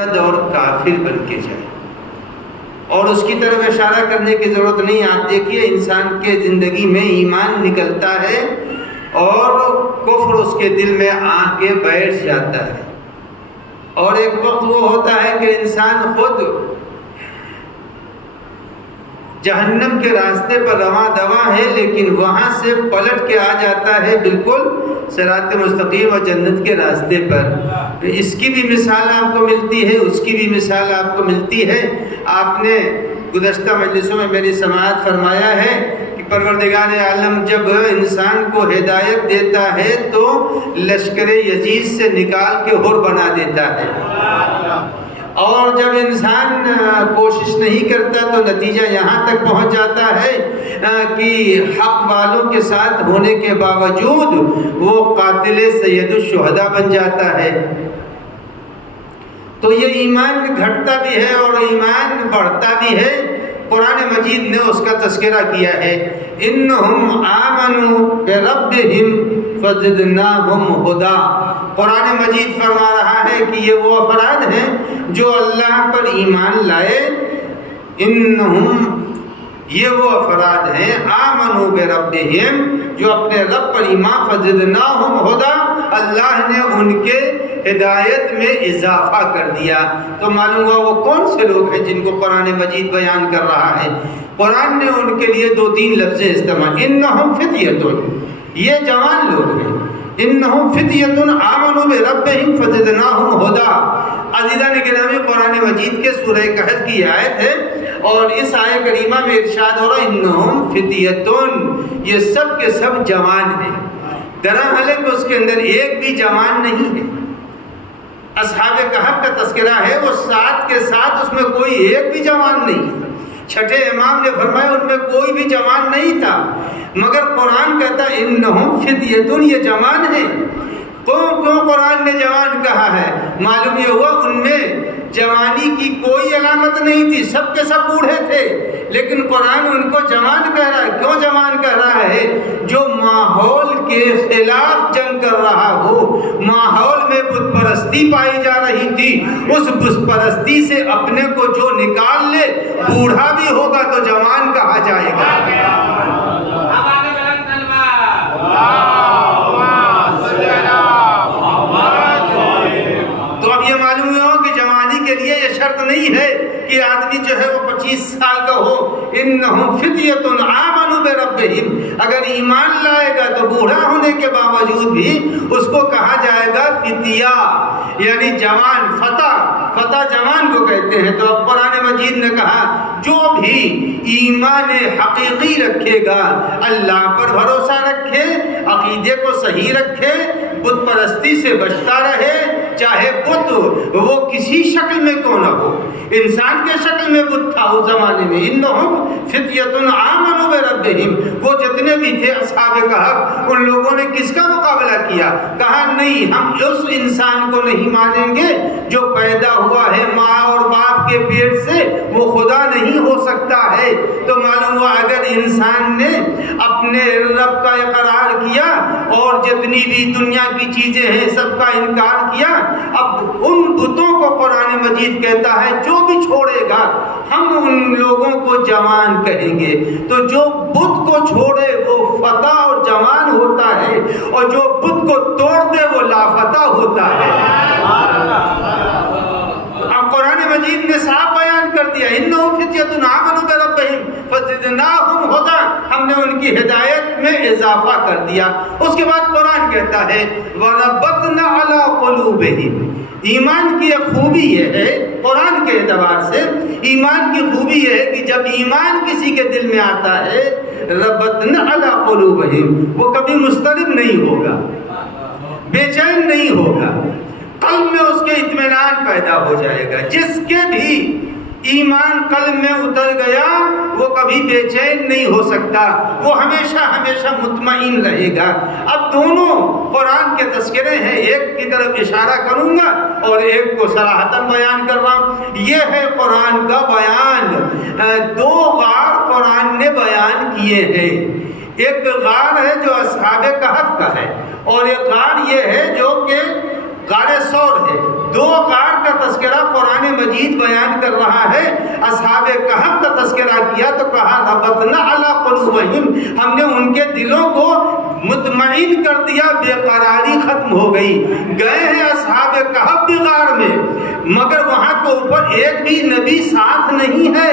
اور کافر بن کے جائے، اور اس کی طرف اشارہ کرنے کی ضرورت نہیں۔ آپ دیکھیے انسان کے زندگی میں ایمان نکلتا ہے اور کفر اس کے دل میں آ کے بیٹھ جاتا ہے، اور ایک وقت وہ ہوتا ہے کہ انسان خود جہنم کے راستے پر رواں دواں ہے، لیکن وہاں سے پلٹ کے آ جاتا ہے بالکل صراط مستقیم اور جنت کے راستے پر۔ اس کی بھی مثال آپ کو ملتی ہے، اس کی بھی مثال آپ کو ملتی ہے۔ آپ نے گزشتہ مجلسوں میں میری سماعت فرمایا ہے کہ پروردگار عالم جب انسان کو ہدایت دیتا ہے تو لشکر یزید سے نکال کے حر بنا دیتا ہے، اور جب انسان کوشش نہیں کرتا تو نتیجہ یہاں تک پہنچ جاتا ہے کہ حق والوں کے ساتھ ہونے کے باوجود وہ قاتل سید الشہداء بن جاتا ہے۔ تو یہ ایمان گھٹتا بھی ہے اور ایمان بڑھتا بھی ہے۔ قرآن مجید نے اس کا تذکرہ کیا ہے، انہم آمنوا بربہم فزدناہم ہدا۔ قرآن مجید فرما رہا ہے کہ یہ وہ افراد ہیں جو اللہ پر ایمان لائے، انہم یہ وہ افراد ہیں آمنوا بربہم جو اپنے رب پر ایمان، فزدناہم ہدا اللہ نے ان کے ہدایت میں اضافہ کر دیا۔ تو معلوم ہوا وہ کون سے لوگ ہیں جن کو قرآن مجید بیان کر رہا ہے۔ قرآن نے ان کے لیے 2-3 لفظیں استعمال، انہم فتیۃ، یہ جوان لوگ ہیں، انہم فتیۃ آمنوا بربہم فزدناہم ہدا۔ عزیزان گرامی، قرآن مجید کے سورہ کہف کی آیت ہے، اور اس آیت کریمہ میں ارشاد ہو رہا ہے انہم فتیۃ، یہ سب کے سب جوان ہیں۔ دراصل اس کے اندر ایک بھی جوان نہیں ہے۔ اصحاب کہف کا تذکرہ ہے، وہ 7 کے 7 اس میں کوئی ایک بھی جوان نہیں ہے۔ چھٹے امام نے فرمایا ان میں کوئی بھی جوان نہیں تھا، مگر قرآن کہتا ہے انہم فتیۃ، یہ جوان ہیں۔ کیوں قرآن نے جوان کہا ہے؟ معلوم یہ ہوا ان میں جوانی کی کوئی علامت نہیں تھی، سب کے سب بوڑھے تھے، لیکن قرآن ان کو جوان کہہ رہا ہے۔ کیوں جوان کہہ رہا ہے؟ جو ماحول کے خلاف جنگ کر رہا ہو، ماحول میں بت پرستی پائی جا رہی تھی، اس بت پرستی سے اپنے کو جو نکال لے، بوڑھا بھی ہوگا تو جوان کہا جائے گا۔ تو اب یہ معلوم ہو کہ جوانی کے لیے یہ شرط نہیں ہے کہ آدمی جو ہے وہ 25 سال کا ہو۔ انہم فتیۃ آمنوا بربہم، اگر ایمان لائے گا تو بوڑھا ہونے کے باوجود بھی اس کو کہا جائے گا فتیہ، یعنی جوان۔ فتح جوان کو کہتے ہیں۔ تو اب قرآن مجید نے کہا جو بھی ایمان حقیقی رکھے گا، اللہ پر بھروسہ رکھے، عقیدے کو صحیح رکھے، بت پرستی سے بچتا رہے، چاہے بت وہ کسی شکل میں کیوں نہ ہو، انسان کے شکل میں بت تھا اس زمانے میں۔ انہم فتیۃ آمنوا بربہم، وہ جتنے بھی تھے اصحاب کہف، ان لوگوں نے کس کا مقابلہ کیا؟ کہا نہیں، ہم اس انسان کو نہیں مانیں گے جو پیدا ہوا ہے ماں اور باپ کے پیٹ سے، وہ خدا نہیں ہو سکتا ہے۔ تو معلوم ہوا اگر انسان نے اپنے رب کا اقرار کیا اور جتنی بھی دنیا کی چیزیں ہیں سب کا انکار کیا، اب ان بتوں کو قرآن مجید کہتا ہے جو بھی چھوڑے گا ہم ان لوگوں کو جوان کہیں گے۔ تو جو بت کو چھوڑے وہ فتح اور جوان ہوتا ہے، اور جو بت کو توڑ دے وہ لافتہ ہوتا ہے۔ اب قرآن مجید نے صاف بیان کر دیا، انہم فتیۃ آمنوا بربہم فزدناہم ہدا، ہم نے ان کی ہدایت میں اضافہ کر دیا۔ اس کے بعد قرآن کہتا ہے وَرَبَطْنَا عَلَىٰ قُلُوبِهِمْ۔ ایمان کی ایک خوبی یہ ہے، قرآن کے اعتبار سے ایمان کی خوبی یہ ہے کہ جب ایمان کسی کے دل میں آتا ہے، رَبَطْنَا عَلَىٰ قُلُوبِهِمْ، وہ کبھی مضطرب نہیں ہوگا، بے چین نہیں ہوگا، قلب میں اس کے اطمینان پیدا ہو جائے گا۔ جس کے بھی ایمان قلب میں اتر گیا وہ کبھی بے چین نہیں ہو سکتا، وہ ہمیشہ ہمیشہ مطمئن رہے گا۔ اب دونوں قرآن کے تذکرے ہیں، ایک کی طرف اشارہ کروں گا اور ایک کو صراحتاً بیان کر رہا ہوں۔ یہ ہے قرآن کا بیان۔ 2 غار قرآن نے بیان کیے ہیں، ایک غار ہے جو اصحاب کہف کا ہے، اور ایک غار یہ ہے جو کہ غار ثور ہے۔ دو غار کا تذکرہ قرآن مجید بیان کر رہا ہے. اصحاب کہف کا تذکرہ کیا تو کہا ربطنا علی قلوبہم، ہم نے ان کے دلوں کو مطمئن کر دیا، بے قراری ختم ہو گئی. گئے ہیں اصحاب کہف بھی غار میں، مگر وہاں کے اوپر ایک بھی نبی ساتھ نہیں ہے.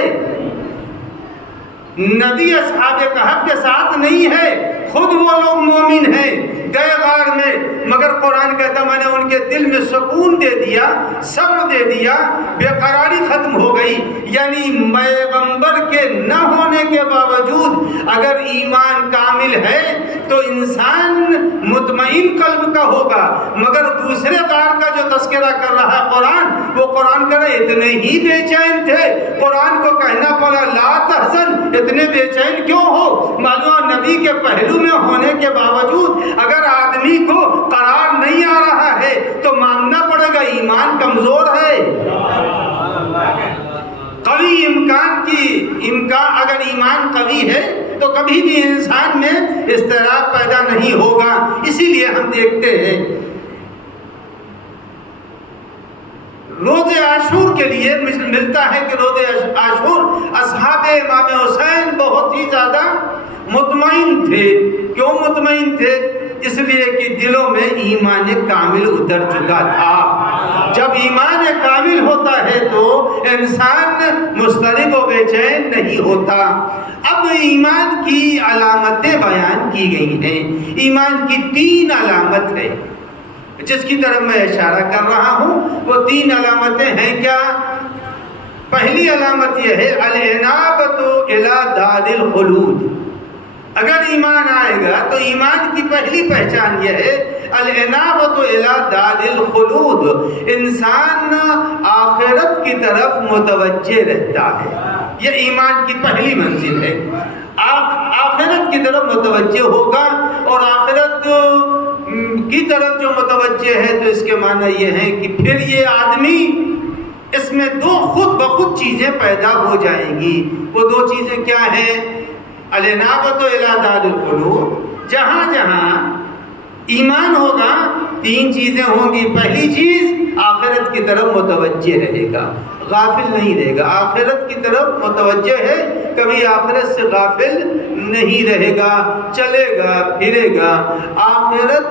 نبی اصحاب کہف کے ساتھ نہیں ہے، خود وہ لوگ مومن ہیں. گئے غار میں، مگر قرآن کہتا میں نے ان کے دل میں سکون دے دیا، صبر دے دیا، بے قراری ختم ہو گئی. یعنی پیغمبر کے نہ ہونے کے باوجود اگر ایمان کامل ہے تو انسان مطمئن قلب کا ہوگا. مگر دوسرے غار کا جو تذکرہ کر رہا ہے قرآن، وہ قرآن کہہ رہے اتنے ہی بے چین تھے. قرآن کو کہنا پڑا لا تحزن، اتنے بے چین کیوں ہو؟ معلوم نبی کے پہلو میں ہونے کے باوجود اگر آدمی کو قرار نہیں آ رہا ہے تو ماننا پڑے گا ایمان کمزور ہے. قوی امکان اگر ایمان قوی ہے تو کبھی بھی انسان میں اضطراب پیدا نہیں ہوگا. اسی لیے ہم دیکھتے ہیں روز عاشور کے لیے ملتا ہے کہ روز عاشور اصحاب امام حسین بہت ہی زیادہ مطمئن تھے. کیوں مطمئن تھے؟ اس لیے کہ دلوں میں ایمان کامل اتر چکا تھا. جب ایمان کامل ہوتا ہے تو انسان مضطرب و بے چین نہیں ہوتا. اب ایمان کی علامتیں بیان کی گئی ہیں. ایمان کی 3 علامت ہے جس کی طرف میں اشارہ کر رہا ہوں. وہ 3 علامتیں ہیں کیا؟ پہلی علامت یہ ہے الانابۃ الی دار الخلود. اگر ایمان آئے گا تو ایمان کی پہلی پہچان یہ ہے الانابۃ الی دار الخلود. انسان آخرت کی طرف متوجہ رہتا ہے. یہ ایمان کی پہلی منزل ہے. آخرت کی طرف متوجہ ہوگا، اور آخرت کی طرف جو متوجہ ہے تو اس کے معنی یہ ہے کہ پھر یہ آدمی اس میں 2 خود بخود چیزیں پیدا ہو جائیں گی. وہ 2 چیزیں کیا ہیں؟ الانابۃ الی دار الخلود. جہاں جہاں ایمان ہوگا 3 چیزیں ہوں گی. پہلی چیز آخرت کی طرف متوجہ رہے گا، غافل نہیں رہے گا. آخرت کی طرف متوجہ ہے، کبھی آخرت سے غافل نہیں رہے گا، چلے گا پھرے گا. آخرت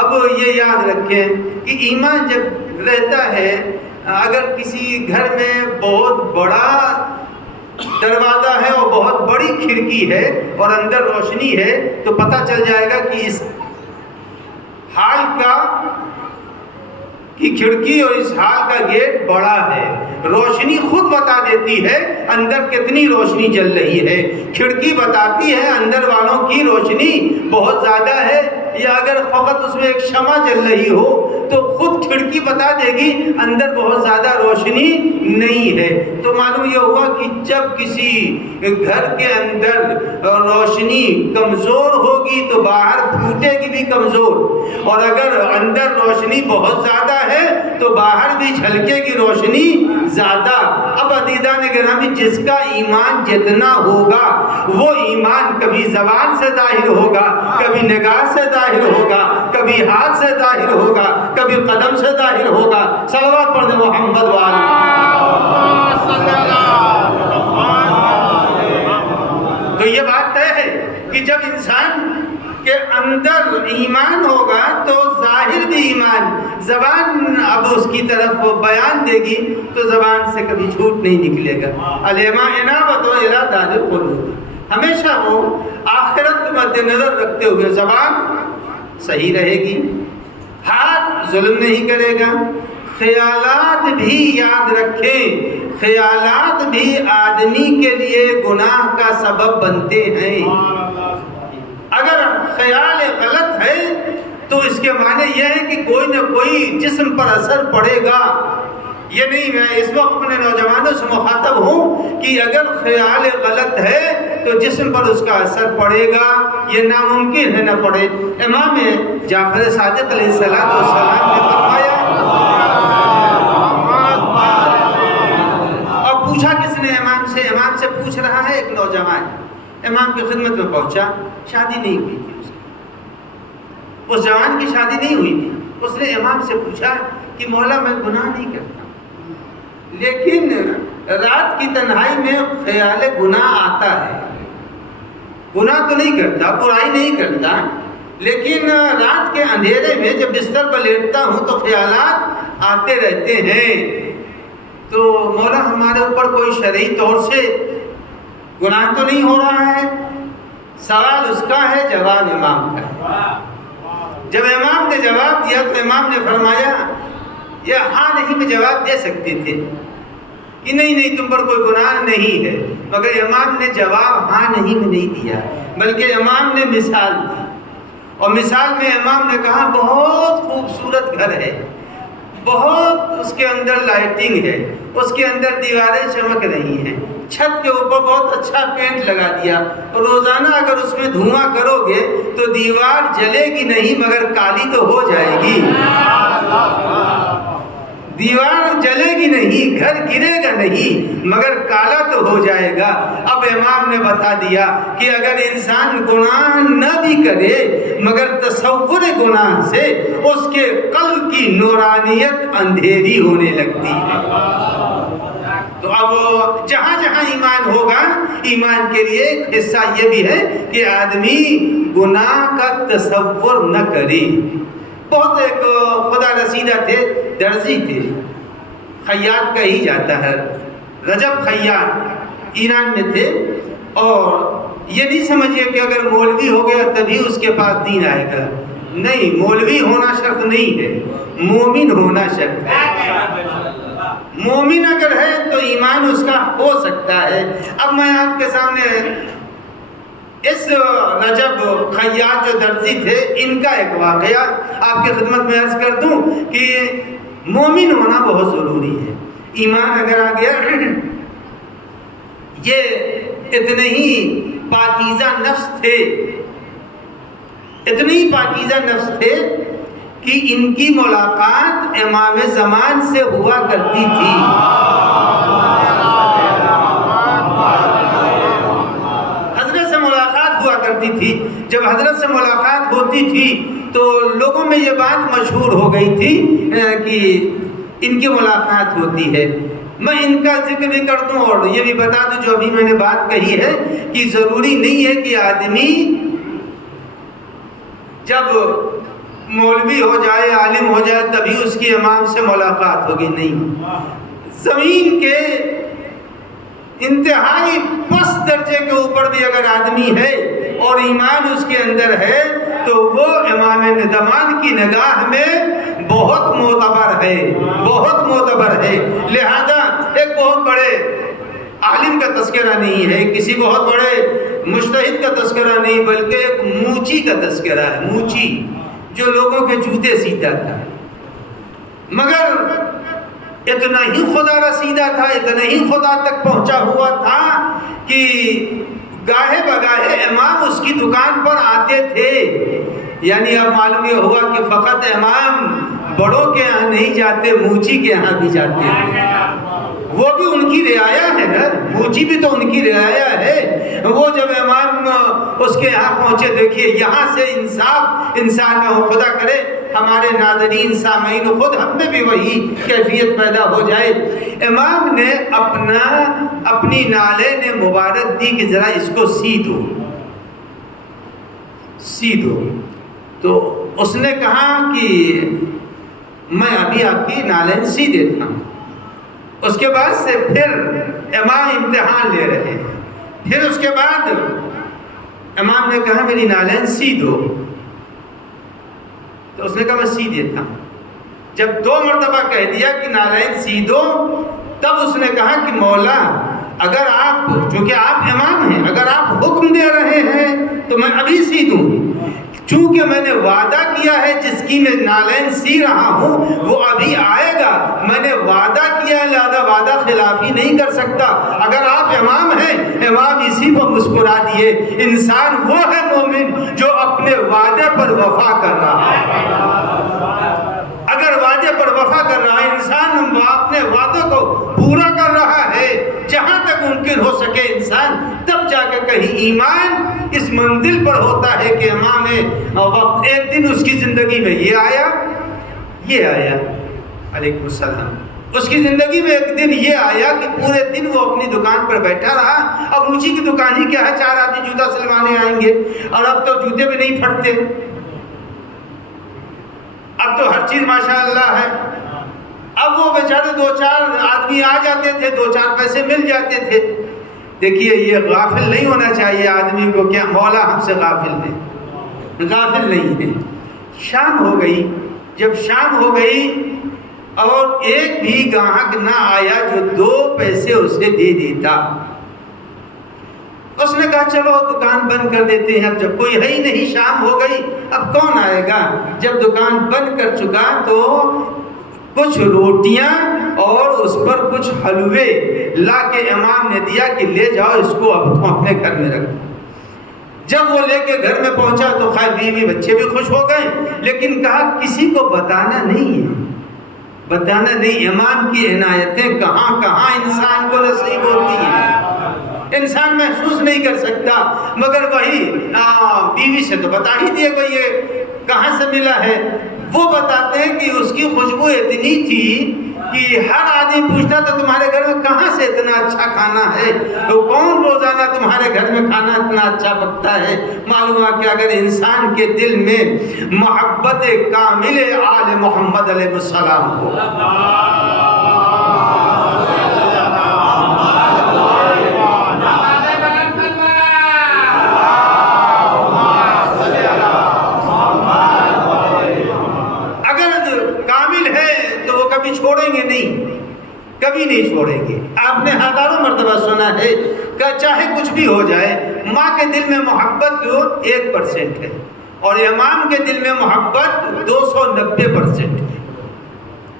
اب یہ یاد رکھیں کہ ایمان جب رہتا ہے، اگر کسی گھر میں بہت بڑا دروازہ ہے اور بہت بڑی کھڑکی ہے اور اندر روشنی ہے تو پتہ چل جائے گا کہ اس ہال کا کی کھڑکی اور اس ہال کا گیٹ بڑا ہے. روشنی خود بتا دیتی ہے اندر کتنی روشنی جل رہی ہے. کھڑکی بتاتی ہے اندر والوں کی روشنی بہت زیادہ ہے، یا اگر فقط اس میں ایک شمع جل رہی ہو تو خود کھڑکی بتا دے گی اندر بہت زیادہ روشنی نہیں ہے. تو معلوم یہ ہوا کہ جب کسی گھر کے اندر روشنی کمزور ہوگی تو باہر پھوٹے گی بھی کمزور، اور اگر اندر روشنی بہت زیادہ ہے تو باہر بھی جھلکے گی روشنی زیادہ. اب عزیزان گرامی، جس کا ایمان جتنا ہوگا وہ ایمان کبھی زبان سے ظاہر ہوگا، کبھی نگاہ سے ظاہر ہوگا، کبھی ہاتھ سے ظاہر ہوگا، کبھی قدم سے ظاہر ہوگا. صلوات پڑھ دیں محمد وآلہ. تو یہ بات طے ہے کہ جب انسان کے اندر ایمان ہوگا تو ظاہر بھی ایمان، زبان اب اس کی طرف بیان دے گی تو زبان سے کبھی جھوٹ نہیں نکلے گا. الانابۃ الی دار الخلود. ہمیشہ وہ آخرت مد نظر رکھتے ہوئے زبان صحیح رہے گی، ہاتھ ظلم نہیں کرے گا. خیالات بھی یاد رکھیں، خیالات بھی آدمی کے لیے گناہ کا سبب بنتے ہیں. اگر خیال غلط ہے تو اس کے معنی یہ ہے کہ کوئی نہ کوئی جسم پر اثر پڑے گا. یہ نہیں، میں اس وقت اپنے نوجوانوں سے مخاطب ہوں کہ اگر خیال غلط ہے تو جسم پر اس کا اثر پڑے گا. یہ ناممکن ہے نہ پڑے. امام جعفر صادق علیہ السلام نے فرمایا، اور پوچھا کس نے امام سے؟ امام سے پوچھ رہا ہے ایک نوجوان. امام کی خدمت میں پہنچا، شادی نہیں ہوئی تھی اس جوان کی شادی نہیں ہوئی تھی. اس نے امام سے پوچھا کہ مولا میں گناہ نہیں کرتا، لیکن رات کی تنہائی میں خیال گناہ آتا ہے. گناہ تو نہیں کرتا، برائی نہیں کرتا، لیکن رات کے اندھیرے میں جب بستر پر لیٹتا ہوں تو خیالات آتے رہتے ہیں. تو مولا ہمارے اوپر کوئی شرعی طور سے گناہ تو نہیں ہو رہا ہے؟ سوال اس کا ہے، جواب امام کا ہے. جب امام نے جواب دیا تو امام نے فرمایا، یہ ہاں نہیں میں جواب دے سکتے تھے کہ نہیں تم پر کوئی گناہ نہیں ہے، مگر امام نے جواب ہاں نہیں میں نہیں دیا، بلکہ امام نے مثال دی. اور مثال میں امام نے کہا بہت خوبصورت گھر ہے، بہت اس کے اندر لائٹنگ ہے، اس کے اندر دیواریں چمک رہی ہیں، چھت کے اوپر بہت اچھا پینٹ لگا دیا، اور روزانہ اگر اس میں دھواں کرو گے تو دیوار جلے گی نہیں مگر کالی تو ہو جائے گی. دیوار جلے گی نہیں، گھر گرے گا نہیں مگر کالا تو ہو جائے گا. اب امام نے بتا دیا کہ اگر انسان گناہ نہ بھی کرے مگر تصور گناہ سے اس کے قلب کی نورانیت اندھیری ہونے لگتی ہے. تو اب جہاں جہاں ایمان ہوگا، ایمان کے لیے ایک حصہ یہ بھی ہے کہ آدمی گناہ کا تصور نہ کرے. بہت ایک خدا رسیدہ تھے، درزی تھے، خیاط کہی جاتا ہے، رجب خیاط، ایران میں تھے. اور یہ نہیں سمجھیے کہ اگر مولوی ہو گیا تبھی اس کے پاس دین آئے گا. نہیں، مولوی ہونا شرط نہیں ہے، مومن ہونا شرط ہے. مومن اگر ہے تو ایمان اس کا ہو سکتا ہے. اب میں آپ کے سامنے اس رجب خیاط جو درزی تھے ان کا ایک واقعہ آپ کی خدمت میں عرض کر دوں کہ مومن ہونا بہت ضروری ہے. ایمان اگر آ گیا، یہ اتنے ہی پاکیزہ نفس تھے، اتنے ہی پاکیزہ نفس تھے کہ ان کی ملاقات امام زمان سے ہوا کرتی تھی. تھی. جب حضرت سے ملاقات ہوتی تھی تو لوگوں میں یہ بات مشہور ہو گئی تھی کہ ان کی ملاقات ہوتی ہے. میں ان کا ذکر بھی کر دوں اور یہ بھی بتا دوں جو ابھی میں نے بات کہی ہے کہ ضروری نہیں ہے کہ آدمی جب مولوی ہو جائے، عالم ہو جائے تبھی اس کی امام سے ملاقات ہوگی. نہیں، زمین کے انتہائی پست درجے کے اوپر بھی اگر آدمی ہے اور ایمان اس کے اندر ہے تو وہ امام زمان کی نگاہ میں بہت معتبر ہے، بہت معتبر ہے. لہذا ایک بہت بڑے عالم کا تذکرہ نہیں ہے، کسی بہت بڑے مجتہد کا تذکرہ نہیں، بلکہ ایک موچی کا تذکرہ ہے. موچی جو لوگوں کے جوتے سیتا تھا، مگر اتنا ہی خدا رسیدہ تھا، اتنا ہی خدا تک پہنچا ہوا تھا کہ گاہے بگاہے امام اس کی دکان پر آتے تھے. یعنی اب معلوم یہ ہوا کہ فقط امام بڑوں کے ہاں نہیں جاتے، موچی کے ہاں بھی جاتے ہیں. وہ بھی ان کی رعایا ہے نا، موچی بھی تو ان کی رعایا ہے. وہ جب امام اس کے یہاں پہنچے، دیکھیے یہاں سے انصاف انسان میں ہو. خدا کرے ہمارے ناظرین سامعین خود ہم میں بھی وہی کیفیت پیدا ہو جائے. امام نے اپنی نالے مبارک دی کہ ذرا اس کو سی دو. تو اس نے کہا کہ میں ابھی آپ کی نالین سی دیتا ہوں. اس کے بعد سے پھر امام امتحان لے رہے ہیں. پھر اس کے بعد امام نے کہا میری نالین سی دو. تو اس نے کہا میں سی دیتا ہوں. جب 2 مرتبہ کہہ دیا کہ نالین سی دو، تب اس نے کہا کہ مولا اگر آپ، چونکہ آپ امام ہیں، اگر آپ حکم دے رہے ہیں تو میں ابھی سی دوں. چونکہ میں نے وعدہ کیا ہے جس کی میں نالین سی رہا ہوں وہ ابھی آئے گا. میں نے وعدہ کیا ہے لہذا وعدہ خلافی نہیں کر سکتا. اگر آپ امام ہیں، امام اسی پر مسکرا دیے. انسان وہ ہے مومن جو اپنے وعدے پر وفا کر رہا ہے. اگر وعدے پر وفا کر رہا ہے انسان، اپنے وعدوں کو پورا کر رہا ہے جہاں تک ممکن ہو سکے انسان، تب جا کے کہیں ایمان اس منزل پر ہوتا ہے کہ امام وقت ایک دن اس کی زندگی میں یہ آیا. علیکم السلام. اس کی زندگی میں ایک دن یہ آیا کہ پورے دن وہ اپنی دکان پر بیٹھا رہا. اب اونچی کی دکان ہی کیا ہے, 4 آدمی جوتا سلوانے آئیں گے, اور اب تو جوتے بھی نہیں پھٹتے, اب تو ہر چیز ماشاء اللہ ہے. اب وہ بیچارے 2-4 آدمی آ جاتے تھے, 2-4 پیسے مل جاتے تھے. دیکھیے یہ غافل نہیں ہونا چاہیے آدمی کو, کیا مولا ہم سے غافل ہے, غافل نہیں ہے. شام ہو گئی. جب شام ہو گئی اور ایک بھی گاہک نہ آیا جو 2 پیسے اسے دے دیتا, اس نے کہا چلو دکان بند کر دیتے ہیں. اب جب کوئی ہے ہی نہیں, شام ہو گئی, اب کون آئے گا. جب دکان بند کر چکا تو کچھ روٹیاں اور اس پر کچھ حلوے لا کے امام نے دیا کہ لے جاؤ اس کو, اب تم اپنے گھر میں رکھو. جب وہ لے کے گھر میں پہنچا تو خیر بیوی بچے بھی خوش ہو گئے, لیکن کہا کسی کو بتانا نہیں ہے, بتانا نہیں. امام کی عنایتیں کہاں کہاں انسان کو نصیب ہوتی ہیں, انسان محسوس نہیں کر سکتا. مگر وہی بیوی سے تو بتا ہی دیے گا یہ کہاں سے ملا ہے. وہ بتاتے ہیں کہ اس کی خوشبو اتنی تھی کہ ہر آدمی پوچھتا تھا تمہارے گھر میں کہاں سے اتنا اچھا کھانا ہے, تو کون روزانہ تمہارے گھر میں کھانا اتنا اچھا پکتا ہے. معلوم ہوا کہ اگر انسان کے دل میں محبت کامل آل محمد علیہ السلام ہو, چھوڑیں گے نہیں, کبھی نہیں چھوڑیں گے. آپ نے ہزاروں مرتبہ سنا ہے کہ چاہے کچھ بھی ہو جائے, ماں کے دل میں محبت جو 1% ہے اور امام کے دل میں محبت 290% ہے.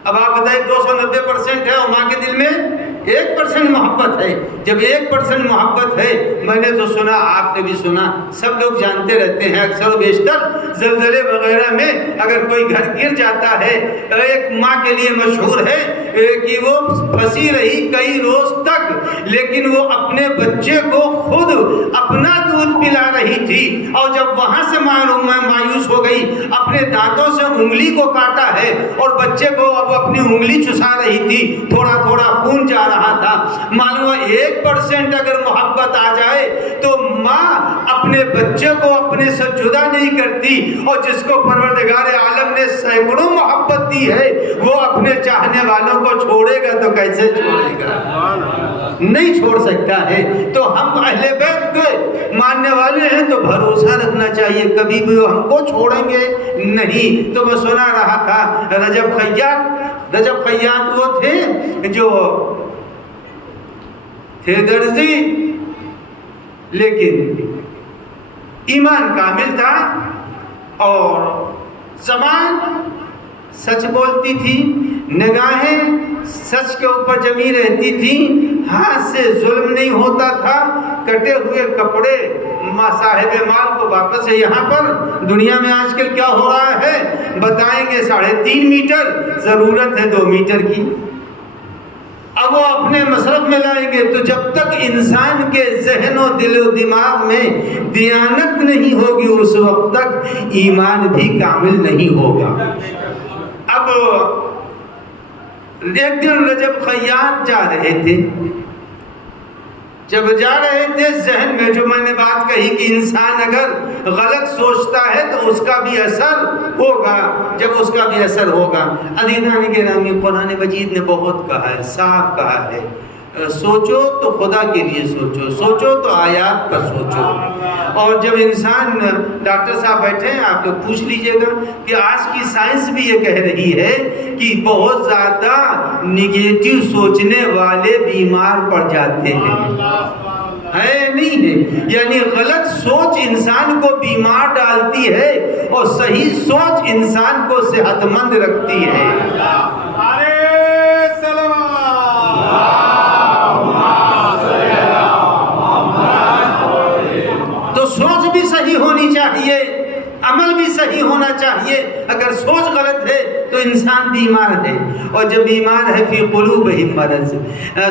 اب آپ بتائیں 290% ہے اور ماں کے دل میں 1% محبت ہے. جب 1% محبت ہے, میں نے تو سنا, آپ نے بھی سنا, سب لوگ جانتے رہتے ہیں اکثر و بیشتر زلزلے وغیرہ میں اگر کوئی گھر گر جاتا ہے, ایک ماں کے لیے مشہور ہے کہ وہ پھنسی رہی کئی روز تک, لیکن وہ اپنے بچے کو خود اپنا دودھ پلا رہی تھی, اور جب وہاں سے مایوس ہو گئی, اپنے دانتوں سے انگلی کو کاٹا ہے اور بچے کو اب اپنی انگلی چسا رہی تھی, تھوڑا تھوڑا خون جا رہا تھا. معلوم 1% اگر محبت آ جائے تو ماں اپنے بچے کو اپنے سے جدا نہیں کرتی, اور جس کو پروردگار عالم نے سینکڑوں محبت دی ہے وہ اپنے چاہنے والوں کو چھوڑے گا تو کیسے چھوڑے گا, نہیں چھوڑ سکتا ہے. تو ہم اہل بیت کے ماننے والے ہیں تو بھروسہ رکھنا چاہیے کبھی بھی ہم کو چھوڑیں گے نہیں. تو میں سنا رہا تھا رجب خیاط وہ تھے جو تھے درزی, لیکن ایمان کامل تھا اور زبان سچ بولتی تھی, نگاہیں سچ کے اوپر جمی رہتی تھی, ہاتھ سے ظلم نہیں ہوتا تھا. کٹے ہوئے کپڑے صاحب مال کو واپس ہے. یہاں پر دنیا میں آج کل کیا ہو رہا ہے بتائیں گے, 3.5 میٹر, ضرورت ہے 2 میٹر کی. اب وہ اپنے مصرف میں لائیں گے. تو جب تک انسان کے ذہن و دل و دماغ میں دیانت نہیں ہوگی اس وقت تک ایمان بھی کامل نہیں ہوگا. اب ایک دن رجب خیاط جا رہے تھے, جب جا رہے تھے ذہن میں جو میں نے بات کہی کہ انسان اگر غلط سوچتا ہے تو اس کا بھی اثر ہوگا. جب اس کا بھی اثر ہوگا, عزیزان گرامی قرآن مجید نے بہت کہا ہے, صاف کہا ہے, سوچو تو خدا کے لیے سوچو, سوچو تو آیات پر سوچو. اور جب انسان, ڈاکٹر صاحب بیٹھے ہیں آپ لوگ پوچھ لیجئے گا کہ آج کی سائنس بھی یہ کہہ رہی ہے کہ بہت زیادہ نگیٹو سوچنے والے بیمار پڑ جاتے ہیں. ہے نہیں ہے, یعنی غلط سوچ انسان کو بیمار ڈالتی ہے اور صحیح سوچ انسان کو صحت مند رکھتی ہے. تو سوچ بھی صحیح ہونی چاہیے, عمل بھی صحیح ہونا چاہیے. اگر سوچ غلط ہے تو انسان بیمار ہے, اور جب بیمار ہے فی قلوبہم مرض,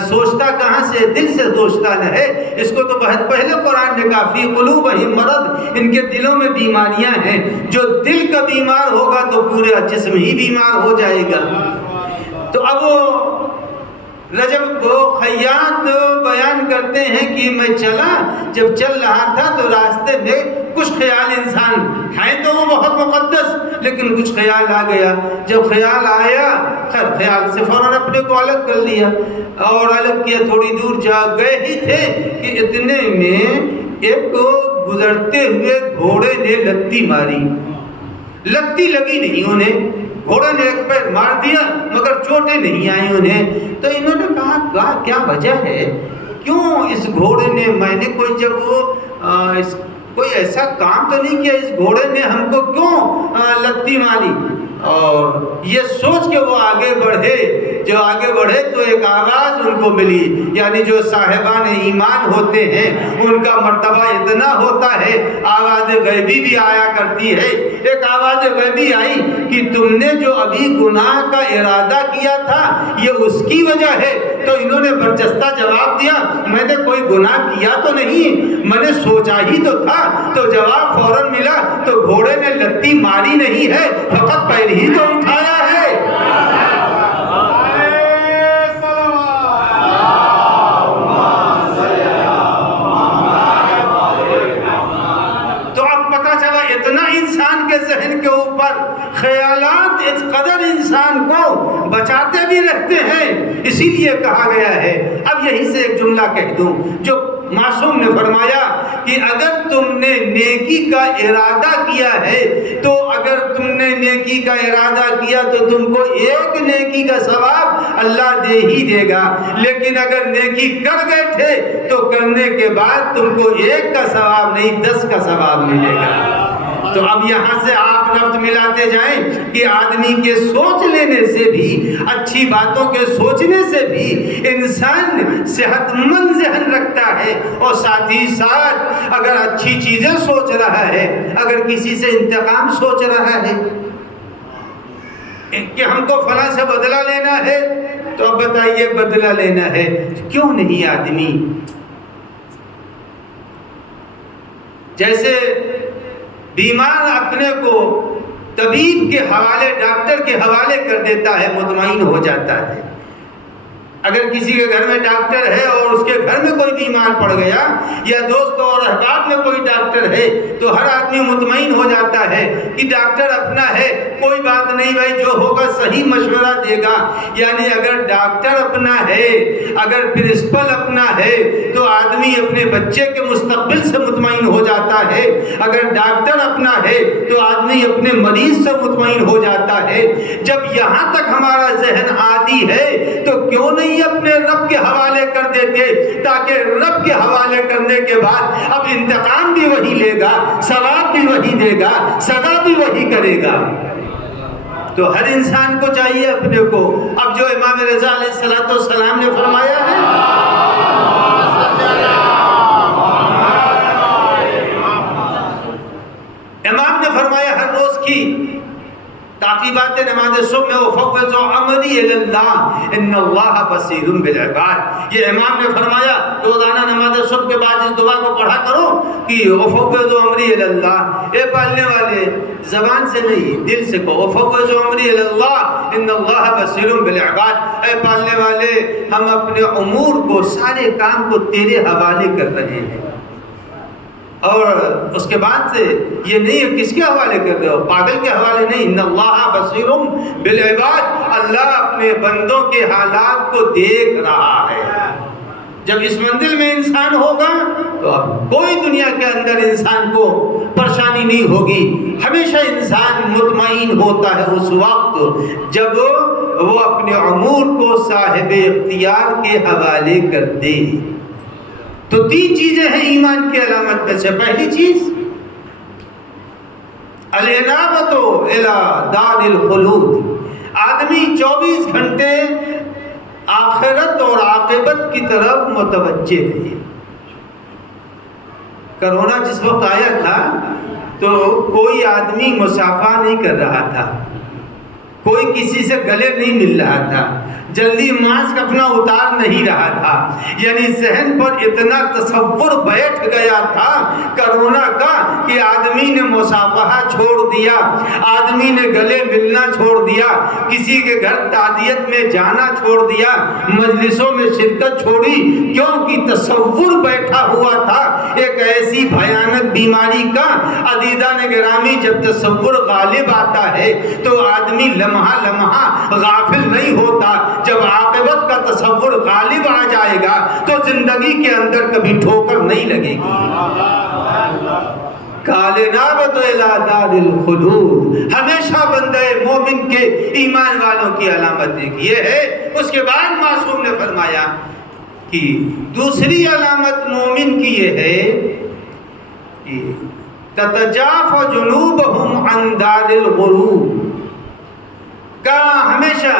سوچتا کہاں سے, دل سے سوچتا نہ ہے. اس کو تو بہت پہلے قرآن نے کہا فی قلوبہم مرض, ان کے دلوں میں بیماریاں ہیں. جو دل کا بیمار ہوگا تو پورا جسم ہی بیمار ہو جائے گا. تو اب رجب کو خیاط بیان کرتے ہیں کہ میں چلا، جب چل رہا تھا تو راستے میں کچھ خیال، انسان ہے تو وہ بہت مقدس، لیکن کچھ خیال آ گیا۔ جب خیال آیا، خیال سے فوراً اپنے کو الگ کر لیا اور الگ کیا، تھوڑی دور جا گئے ہی تھے کہ اتنے میں ایک گزرتے ہوئے گھوڑے نے لتی ماری۔ لتی لگی نہیں انہیں، گھوڑے نے ایک پیر مار دیا مگر چوٹیں نہیں آئی انہیں۔ تو انہوں نے کہا کیا وجہ ہے، کیوں اس گھوڑے نے، میں نے کوئی ایسا کام تو نہیں کیا، اس گھوڑے نے ہم کو کیوں لتی ماری؟ اور یہ سوچ کے وہ آگے بڑھے، جو آگے بڑھے تو ایک آواز ان کو ملی، یعنی جو صاحبان ایمان ہوتے ہیں ان کا مرتبہ اتنا ہوتا ہے، آواز غیبی بھی آیا کرتی ہے۔ ایک آواز غیبی آئی کہ تم نے جو ابھی گناہ کا ارادہ کیا تھا یہ اس کی وجہ ہے۔ تو انہوں نے برجستہ جواب دیا، میں نے کوئی گناہ کیا تو نہیں، میں نے سوچا ہی تو تھا۔ تو جواب فوراً ملا، تو گھوڑے نے لتی ماری نہیں ہے، فقط پیر ہی تو اٹھایا ہے۔ تو اب پتہ چلا اتنا انسان کے ذہن کے اوپر خیالات اس قدر انسان کو بچاتے بھی رہتے ہیں، اسی لیے کہا گیا ہے۔ اب یہی سے ایک جملہ کہہ دوں جو معصوم نے فرمایا کہ اگر تم نے نیکی کا ارادہ کیا ہے تو اگر تم نے نیکی کا ارادہ کیا تو تم کو ایک نیکی کا ثواب اللہ دے ہی دے گا، لیکن اگر نیکی کر گئے تھے تو کرنے کے بعد تم کو ایک کا ثواب نہیں 10 کا ثواب ملے گا۔ تو اب یہاں سے آپ ربط ملاتے جائیں کہ آدمی کے سوچ لینے سے بھی، اچھی باتوں کے سوچنے سے بھی انسان صحت مند ذہن رکھتا ہے، اور ساتھ ہی ساتھ اگر اچھی چیزیں سوچ رہا ہے، اگر کسی سے انتقام سوچ رہا ہے کہ ہم کو فلاں سے بدلہ لینا ہے، تو اب بتائیے بدلہ لینا ہے کیوں نہیں آدمی جیسے بیمار اپنے کو طبیب کے حوالے، ڈاکٹر کے حوالے کر دیتا ہے، مطمئن ہو جاتا ہے۔ اگر کسی کے گھر میں ڈاکٹر ہے اور اس کے گھر میں کوئی بیمار پڑ گیا، یا دوست اور احباب میں کوئی ڈاکٹر ہے، تو ہر آدمی مطمئن ہو جاتا ہے کہ ڈاکٹر اپنا ہے، کوئی بات نہیں بھائی، جو ہوگا صحیح مشورہ دے گا۔ یعنی اگر ڈاکٹر اپنا ہے، اگر پرنسپل اپنا ہے، تو آدمی اپنے بچے کے مستقبل سے مطمئن ہو جاتا ہے۔ اگر ڈاکٹر اپنا ہے تو آدمی اپنے مریض سے مطمئن ہو جاتا ہے۔ جب یہاں تک ہمارا ذہن عادی ہے تو کیوں نہیں اپنے رب کے حوالے کر دیتے، تاکہ رب کے حوالے کرنے کے بعد اب انتقام بھی وہی لے گا، ثواب بھی وہی دے گا، سزا بھی وہی کرے گا۔ تو ہر انسان کو چاہیے اپنے کو، اب جو امام رضا علیہ السلام نے فرمایا ہے، امام نے فرمایا ہر روز کی تعقیبات نماز صبح میں وفوض عملی الی اللہ ان اللہ بصیر بالعباد، یہ امام نے فرمایا روزانہ نماز صبح کے بعد اس دعا کو پڑھا کرو کہ وفوض عملی الی اللہ، اے پالنے والے زبان سے نہیں دل سے کہو، وفوض عملی الی اللہ ان اللہ بصیر بالعباد، اے پالنے والے ہم اپنے امور کو، سارے کام کو تیرے حوالے کر رہے ہیں۔ اور اس کے بعد سے یہ نہیں ہے کس کے حوالے کر رہے ہو، پاگل کے حوالے نہیں، ان اللہ بصیر بالعباد، اللہ اپنے بندوں کے حالات کو دیکھ رہا ہے۔ جب اس منزل میں انسان ہوگا تو اب کوئی دنیا کے اندر انسان کو پریشانی نہیں ہوگی، ہمیشہ انسان مطمئن ہوتا ہے اس وقت جب وہ اپنے امور کو صاحب اختیار کے حوالے کر دے۔ تو 3 چیزیں ہیں ایمان کی علامت میں سے۔ پہلی چیز الانابۃ الی دار الخلود، آدمی 24 گھنٹے آخرت اور عاقبت کی طرف متوجہ رہے۔ کرونا جس وقت آیا تھا تو کوئی آدمی مسافہ نہیں کر رہا تھا، کوئی کسی سے گلے نہیں مل رہا تھا، جلدی ماسک اپنا اتار نہیں رہا تھا، یعنی ذہن پر اتنا تصور بیٹھ گیا تھا کرونا کا کہ آدمی نے مصافحہ چھوڑ دیا، آدمی نے گلے ملنا چھوڑ دیا، کسی کے گھر تعزیت میں جانا چھوڑ دیا، مجلسوں میں شرکت چھوڑی، کیونکہ تصور بیٹھا ہوا تھا ایک ایسی بھیانک بیماری کا۔ عزیزان گرامی، جب تصور غالب آتا ہے تو آدمی لمحہ لمحہ غافل نہیں ہوتا، جب عاقبت کا تصور غالب آ جائے گا تو زندگی کے اندر کبھی ٹھوکر نہیں لگے گی۔ کالنابت الی دار الخلود، ہمیشہ بندے مومن کے ایمان والوں کی علامت یہ ہے۔ اس کے بعد معصوم نے فرمایا کہ دوسری علامت مومن کی یہ ہے کہ تتجافى جنوبهم عن دار الغروب، کا ہمیشہ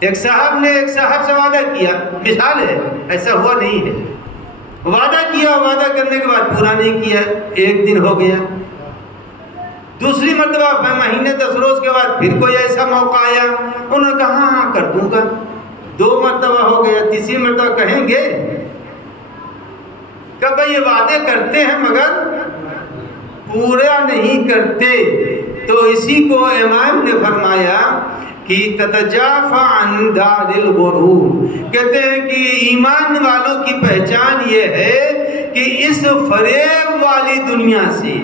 ایک صاحب نے ایک صاحب سے وعدہ کیا، مثال ہے، ایسا ہوا نہیں ہے، وعدہ کیا، وعدہ کرنے کے بعد پورا نہیں کیا، ایک دن ہو گیا، دوسری مرتبہ مہینے 10 روز کے بعد پھر کوئی ایسا موقع آیا، انہوں نے کہا ہاں کر دوں گا، 2 مرتبہ ہو گیا، تیسری مرتبہ کہیں گے کہ بھئی یہ وعدے کرتے ہیں مگر پورا نہیں کرتے، تو اسی کو امام نے فرمایا کہ تتجافى عن دار الغرور، کہتے ہیں کہ ایمان والوں کی پہچان یہ ہے کہ اس فریب والی دنیا سے،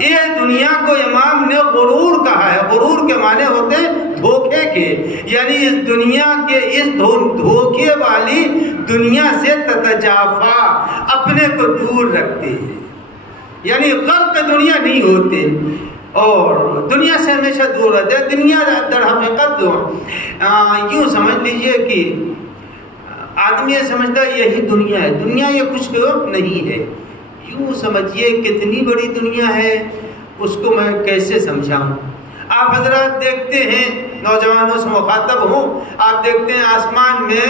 یہ دنیا کو امام نے غرور کہا ہے، غرور کے معنی ہوتے ہیں دھوکے کے، یعنی اس دنیا کے اس دھوکے والی دنیا سے تتجافا، اپنے کو دور رکھتے ہیں، یعنی غرق دنیا نہیں ہوتے اور دنیا سے ہمیشہ دور رہتے ہیں۔ دنیا در حقیقت یوں سمجھ لیجئے کہ آدمی یہ سمجھتا ہے یہی دنیا ہے، دنیا یہ کچھ نہیں ہے، یوں سمجھیے کتنی بڑی دنیا ہے، اس کو میں کیسے سمجھاؤں۔ آپ حضرات دیکھتے ہیں، نوجوانوں سے مخاطب ہوں، آپ دیکھتے ہیں آسمان میں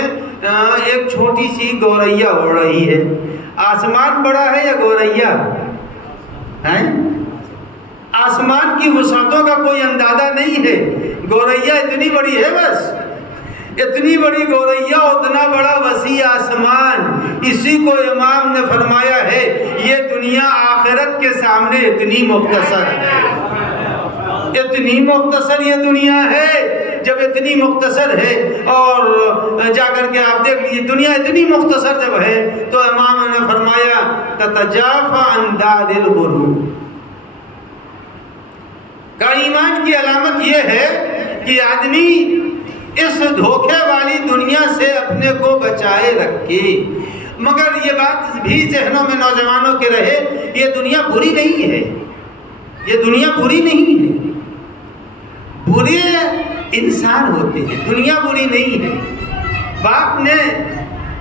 ایک چھوٹی سی گوریا اڑ رہی ہے، آسمان بڑا ہے یا گوریا ہے؟ آسمان کی وسعتوں کا کوئی اندازہ نہیں ہے، گوریا اتنی بڑی ہے، بس اتنی بڑی گوریا، اتنا بڑا وسیع آسمان، اسی کو امام نے فرمایا ہے یہ دنیا آخرت کے سامنے اتنی مختصر ہے، اتنی مختصر یہ دنیا ہے۔ جب اتنی مختصر ہے اور جا کر کے آپ دیکھ لیجیے دنیا اتنی مختصر جب ہے تو امام نے فرمایا تتجافى عن دار الغرور، کا ایمان کی علامت یہ ہے کہ آدمی اس دھوکے والی دنیا سے اپنے کو بچائے رکھے۔ مگر یہ بات بھی ذہنوں میں نوجوانوں کے رہے، یہ دنیا بری نہیں ہے، یہ دنیا بری نہیں ہے، برے انسان ہوتے ہیں، دنیا بری نہیں ہے۔ باپ نے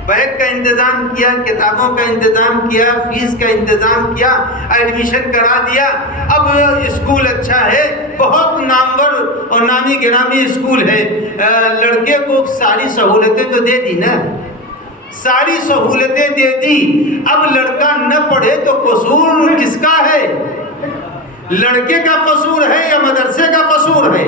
بیگ کا انتظام کیا، کتابوں کا انتظام کیا، فیس کا انتظام کیا، ایڈمیشن کرا دیا، اب اسکول اچھا ہے، بہت نامور اور نامی گرامی اسکول ہے، لڑکے کو ساری سہولتیں تو دے دی نا، ساری سہولتیں دے دی، اب لڑکا نہ پڑھے تو قصور کس کا ہے؟ لڑکے کا قصور ہے یا مدرسے کا قصور ہے؟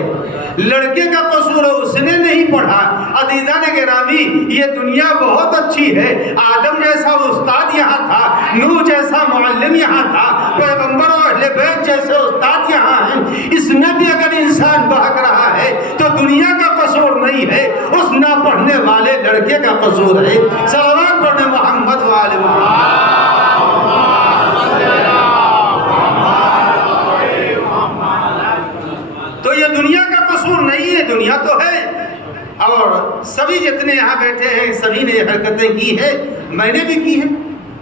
لڑکے کا قصور ہے، اس نے نہیں پڑھا۔ عزیزان گرامی، یہ دنیا بہت اچھی ہے، آدم جیسا استاد یہاں تھا، نوح جیسا معلم یہاں تھا، پیغمبر اور اہل بیت جیسے استاد یہاں ہیں، اس میں بھی اگر انسان بہک رہا ہے تو دنیا کا قصور نہیں ہے، اس نہ پڑھنے والے لڑکے کا قصور ہے۔ صلوات پڑھنے محمد وآل محمد۔ تو یہ دنیا کا قصور نہیں ہے، دنیا تو ہے، اور سبھی جتنے یہاں بیٹھے ہیں سبھی نے یہ حرکتیں کی ہے، میں نے بھی کی ہے،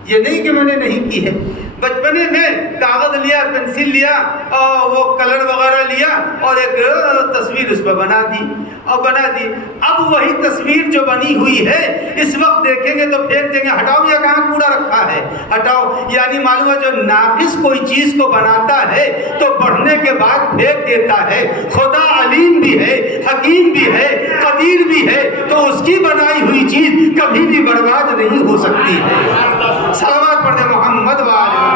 یہ نہیں کہ میں نے نہیں کی ہے۔ بچپنے میں کاغذ لیا، پنسل لیا اور وہ کلر وغیرہ لیا اور ایک تصویر اس پہ بنا دی اور بنا دی۔ اب وہی تصویر جو بنی ہوئی ہے اس وقت دیکھیں گے تو پھینک دیں گے، ہٹاؤ یہ کہاں کوڑا رکھا ہے، ہٹاؤ۔ یعنی معلوم ہے جو ناقص کوئی چیز کو بناتا ہے تو پڑھنے کے بعد پھینک دیتا ہے۔ خدا علیم بھی ہے، حکیم بھی ہے، قدیر بھی ہے، تو اس کی بنائی ہوئی چیز کبھی بھی برباد نہیں ہو سکتی ہے۔ صلوات پڑھیں محمد وآلہ۔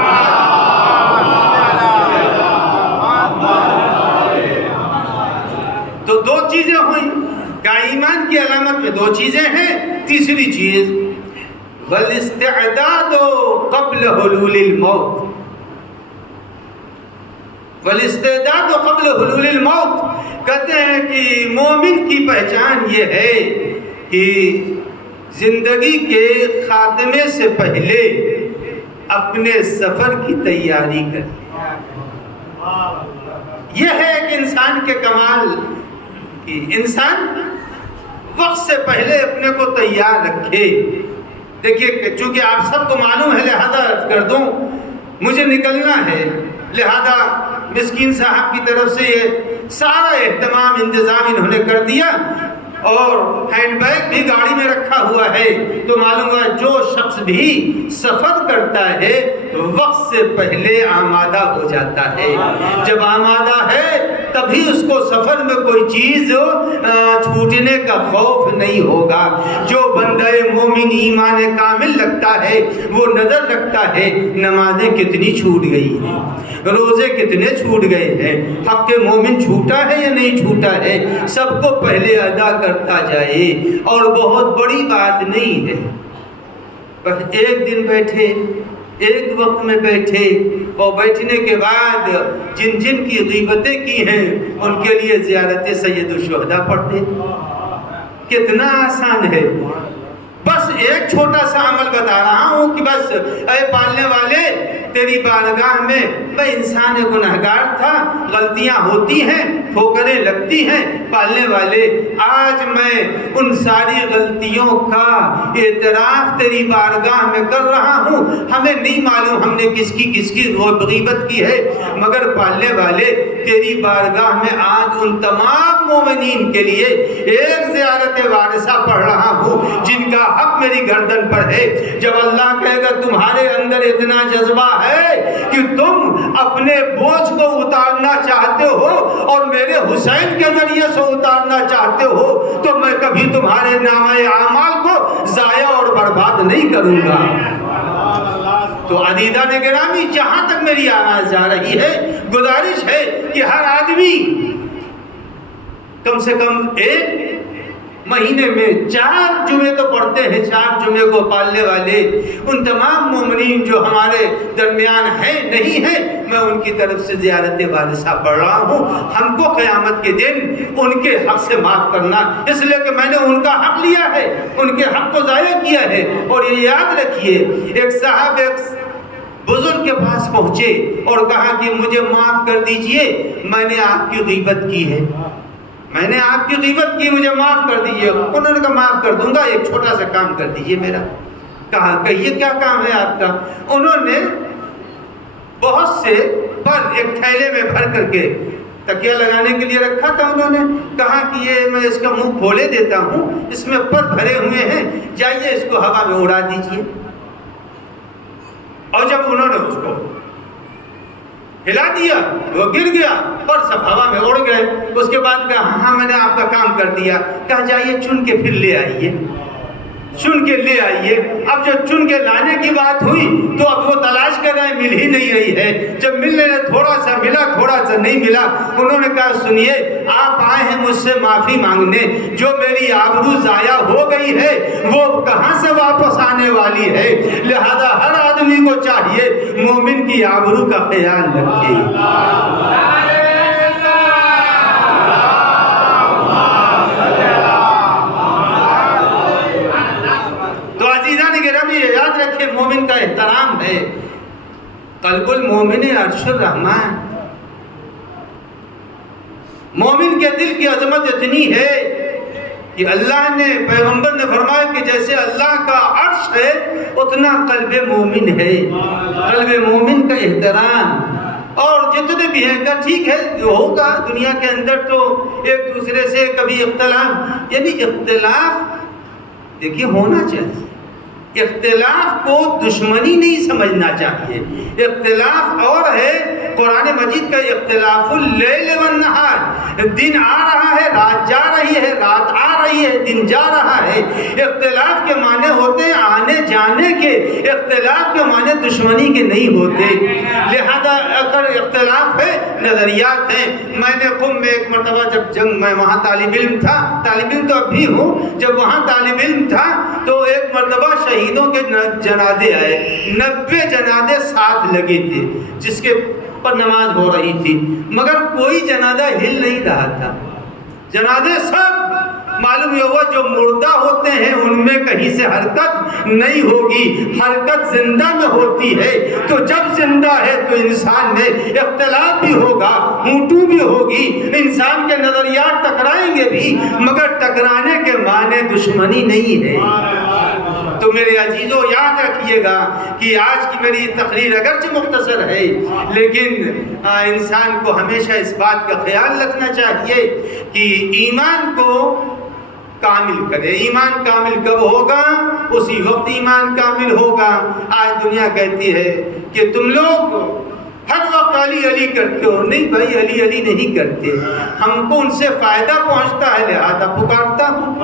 تو 2 چیزیں ہوئیں، دو چیزیں ہیں. تیسری چیز والاستعداد قبل حلول الموت. والاستعداد قبل حلول الموت کہتے ہیں کہ مومن کی پہچان یہ ہے کہ زندگی کے خاتمے سے پہلے اپنے سفر کی تیاری کرے. یہ ہے کہ انسان کے کمال کہ انسان وقت سے پہلے اپنے کو تیار رکھے. دیکھیے چونکہ آپ سب کو معلوم ہے لہذا کر دوں مجھے نکلنا ہے، لہذا مسکین صاحب کی طرف سے یہ سارا اہتمام انتظام انہوں نے کر دیا اور ہینڈ بیگ بھی گاڑی میں رکھا ہوا ہے. تو معلوم ہوا جو شخص بھی سفر کرتا ہے وقت سے پہلے آمادہ ہو جاتا ہے. جب آمادہ ہے تبھی اس کو سفر میں کوئی چیز چھوٹنے کا خوف نہیں ہوگا. جو بندہ مومن ایمان کامل رکھتا ہے وہ نظر رکھتا ہے نمازیں کتنی چھوٹ گئی ہیں، روزے کتنے چھوٹ گئے ہیں، حق مومن چھوٹا ہے یا نہیں چھوٹا ہے، سب کو پہلے ادا کرتا جائے. اور بہت بڑی بات نہیں ہے، بس ایک دن بیٹھے، ایک وقت میں بیٹھے اور بیٹھنے کے بعد جن جن کی غیبتیں کی ہیں ان کے لیے زیارت سید الشہداء پڑھتے. کتنا آسان ہے. بس ایک چھوٹا سا عمل بتا رہا ہوں کہ بس اے پالنے والے تیری بارگاہ میں میں انسان گنہگار تھا، غلطیاں ہوتی ہیں، ٹھوکریں لگتی ہیں. پالنے والے آج میں ان ساری غلطیوں کا اعتراف تیری بارگاہ میں کر رہا ہوں. ہمیں نہیں معلوم ہم نے کس کی غیبت کی ہے، مگر پالنے والے تیری بارگاہ میں آج ان تمام مومنین کے لیے ایک زیارت وارثہ پڑھ رہا ہوں جن کا حق میری گردن پر ہے. جب اللہ کہے گا تمہارے اندر اتنا جذبہ ہے کہ تم اپنے بوجھ کو اتارنا چاہتے ہو اور میرے حسین کے ذریعے سے اتارنا چاہتے ہو تو میں کبھی تمہارے نامہ اعمال کو ضائع اور برباد نہیں کروں گا. تو عزیزان گرامی جہاں تک میری آواز جا رہی ہے گزارش ہے کہ ہر آدمی کم سے کم ایک مہینے میں 4 جمعے تو پڑھتے ہیں. 4 جمعے کو پالنے والے ان تمام مومنین جو ہمارے درمیان ہیں نہیں ہیں میں ان کی طرف سے زیارت وارثہ پڑھ رہا ہوں. ہم کو قیامت کے دن ان کے حق سے معاف کرنا، اس لیے کہ میں نے ان کا حق لیا ہے، ان کے حق کو ضائع کیا ہے. اور یہ یاد رکھیے ایک صاحب ایک بزرگ کے پاس پہنچے اور کہا کہ مجھے معاف کر دیجئے، میں نے آپ کی غیبت کی ہے، میں نے آپ کی غیبت کی، مجھے معاف کر دیجئے. انہوں نے کہا معاف کر دوں گا، ایک چھوٹا سا کام کر دیجئے میرا. کہا کہیے کیا کام ہے آپ کا؟ انہوں نے بہت سے پر ایک تھیلے میں بھر کر کے تکیہ لگانے کے لیے رکھا تھا. انہوں نے کہا کہ یہ میں اس کا منہ کھولے دیتا ہوں، اس میں پر بھرے ہوئے ہیں، جائیے اس کو ہوا میں اڑا دیجئے. اور جب انہوں نے اس کو ہلا دیا وہ گر گیا اور سب ہوا میں اڑ گئے. اس کے بعد کہا ہاں میں نے آپ کا کام کر دیا. کہا جائیے چن کے پھر لے آئیے، چن کے لے آئیے. اب جب چن کے لانے کی بات ہوئی تو اب وہ تلاش کر رہے ہیں، مل ہی نہیں رہی ہے. جب ملنے لگے تھوڑا سا ملا تھوڑا سا نہیں ملا. انہوں نے کہا سنیے آپ آئے ہیں مجھ سے معافی مانگنے، جو میری آبرو ضائع ہو گئی ہے وہ کہاں سے واپس آنے والی ہے. لہذا ہر آدمی کو چاہیے مومن کی آبرو کا خیال رکھے. یاد رکھے مومن کا احترام ہے. قلب المومن عرش الرحمن. مومن کے دل کی عظمت اتنی ہے کہ اللہ نے پیغمبر نے فرمایا کہ جیسے اللہ کا عرش ہے اتنا قلب مومن ہے. قلب مومن کا احترام اور جتنے بھی ہیں کہ ٹھیک ہے جو ہوگا دنیا کے اندر تو ایک دوسرے سے کبھی اختلاف، یعنی اختلاف دیکھیے ہونا چاہیے. اختلاف کو دشمنی نہیں سمجھنا چاہیے. اختلاف اور ہے قرآن مجید کا اختلاف اللیل والنہار. دن آ رہا ہے رات جا رہی ہے، رات آ رہی ہے دن جا رہا ہے. اختلاف کے معنی معنی ہوتے ہیں آنے جانے کے، اختلاف کے معنی دشمنی کے نہیں ہوتے۔ لہذا اگر اختلاف ہے، نظریات ہیں۔ میں نے قم میں ایک مرتبہ جب جنگ میں وہاں طالب علم تھا، طالب علم تو اب بھی ہوں، جب وہاں طالب علم تھا تو ایک مرتبہ شہیدوں کے جنازے آئے، 90 جنازے ساتھ لگے تھے جس کے پر نماز ہو رہی تھی، مگر کوئی جنازہ ہل نہیں رہا تھا۔ جنازے سب معلوم یہ ہوا جو مردہ ہوتے ہیں ان میں کہیں سے حرکت نہیں ہوگی، حرکت زندہ میں ہوتی ہے۔ تو جب زندہ ہے تو انسان میں اختلاف بھی ہوگا، اونٹو بھی ہوگی، انسان کے نظریات ٹکرائیں گے بھی، مگر ٹکرانے کے معنی دشمنی نہیں ہے۔ تو میرے عزیزو یاد رکھیے گا کہ آج کی میری تقریر اگرچہ مختصر ہے، لیکن انسان کو ہمیشہ اس بات کا خیال رکھنا چاہیے کہ ایمان کو کامل کرے۔ ایمان کامل کب ہوگا؟ اسی وقت ایمان کامل ہوگا۔ آج دنیا کہتی ہے کہ تم لوگ ہر وقت علی علی کرتے ہو۔ نہیں بھائی، علی علی نہیں کرتے، ہم کو ان سے فائدہ پہنچتا ہے لہذا پکارتا ہوں،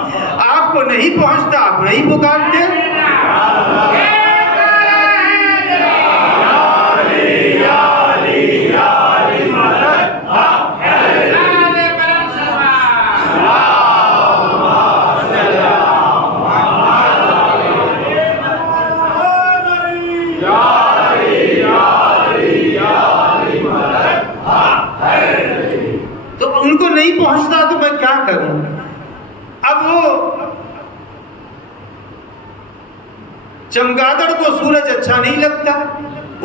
آپ کو نہیں پہنچتا آپ نہیں پکارتے۔ ان کو نہیں پہنچتا تو میں کیا کروں؟ اب وہ چمگادڑ کو سورج اچھا نہیں لگتا،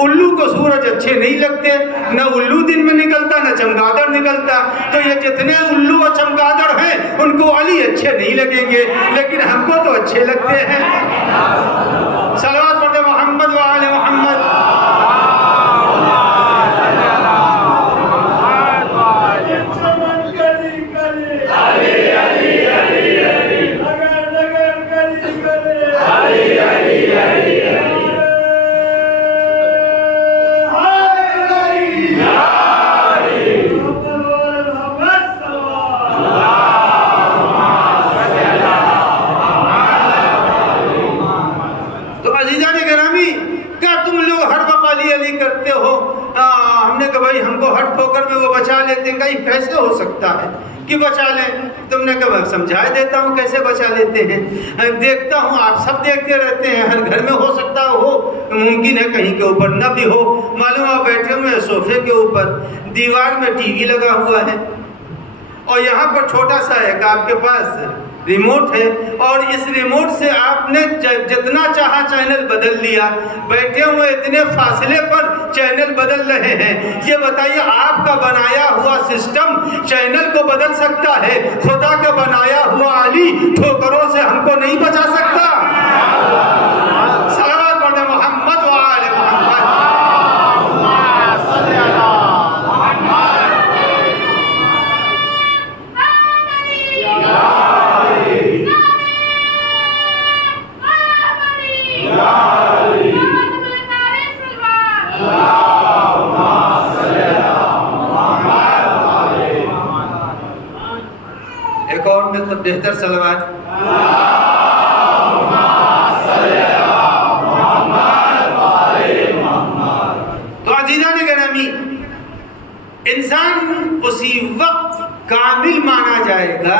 الو کو سورج اچھے نہیں لگتے، نہ الو دن میں نکلتا نہ چمگادڑ نکلتا، تو یہ جتنے الو اور چمگادڑ ہیں ان کو علی اچھے نہیں لگیں گے، لیکن ہم کو تو اچھے لگتے ہیں۔ صلوات پڑھتے محمد و آل محمد۔ ہم کو ہٹ ٹھوکر میں وہ بچا لیتے ہیں، کہیں کیسے ہو سکتا ہے کہ بچا لیں؟ تم نے کہا سمجھا دیتا ہوں کیسے بچا لیتے ہیں، دیکھتا ہوں آپ سب دیکھتے رہتے ہیں، ہر گھر میں ہو سکتا ہو، ممکن ہے کہیں کے اوپر نہ بھی ہو، معلوم آپ بیٹھے ہوئے صوفے کے اوپر، دیوار میں ٹی وی لگا ہوا ہے اور یہاں پر چھوٹا سا ایک آپ کے پاس ریموٹ ہے، اور اس ریموٹ سے آپ نے جتنا چاہا چینل بدل لیا، بیٹھے ہوئے اتنے فاصلے پر چینل بدل رہے ہیں۔ یہ بتائیے آپ کا بنایا ہوا سسٹم چینل کو بدل سکتا ہے، خدا کا بنایا ہوا علی ٹھوکروں سے ہم کو نہیں بچا سکتا؟ صلوات پڑھیں محمد و آل محمد۔ ایک اور بہتر صلوات۔ تو عزیزان گرامی، انسان اسی وقت کامل مانا جائے گا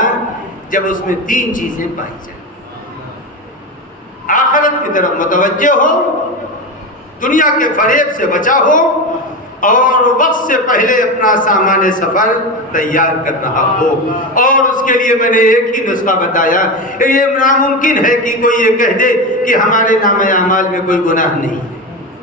جب اس میں تین چیزیں پائی جائیں، آخرت کی طرف متوجہ ہو، دنیا کے فریب سے بچا ہو، اور وقت سے پہلے اپنا سامان سفر تیار کر رہا ہو۔ اور اس کے لیے میں نے ایک ہی نسخہ بتایا، یہ ناممکن ہے کہ کوئی یہ کہہ دے کہ ہمارے نامہ اعمال میں کوئی گناہ نہیں ہے،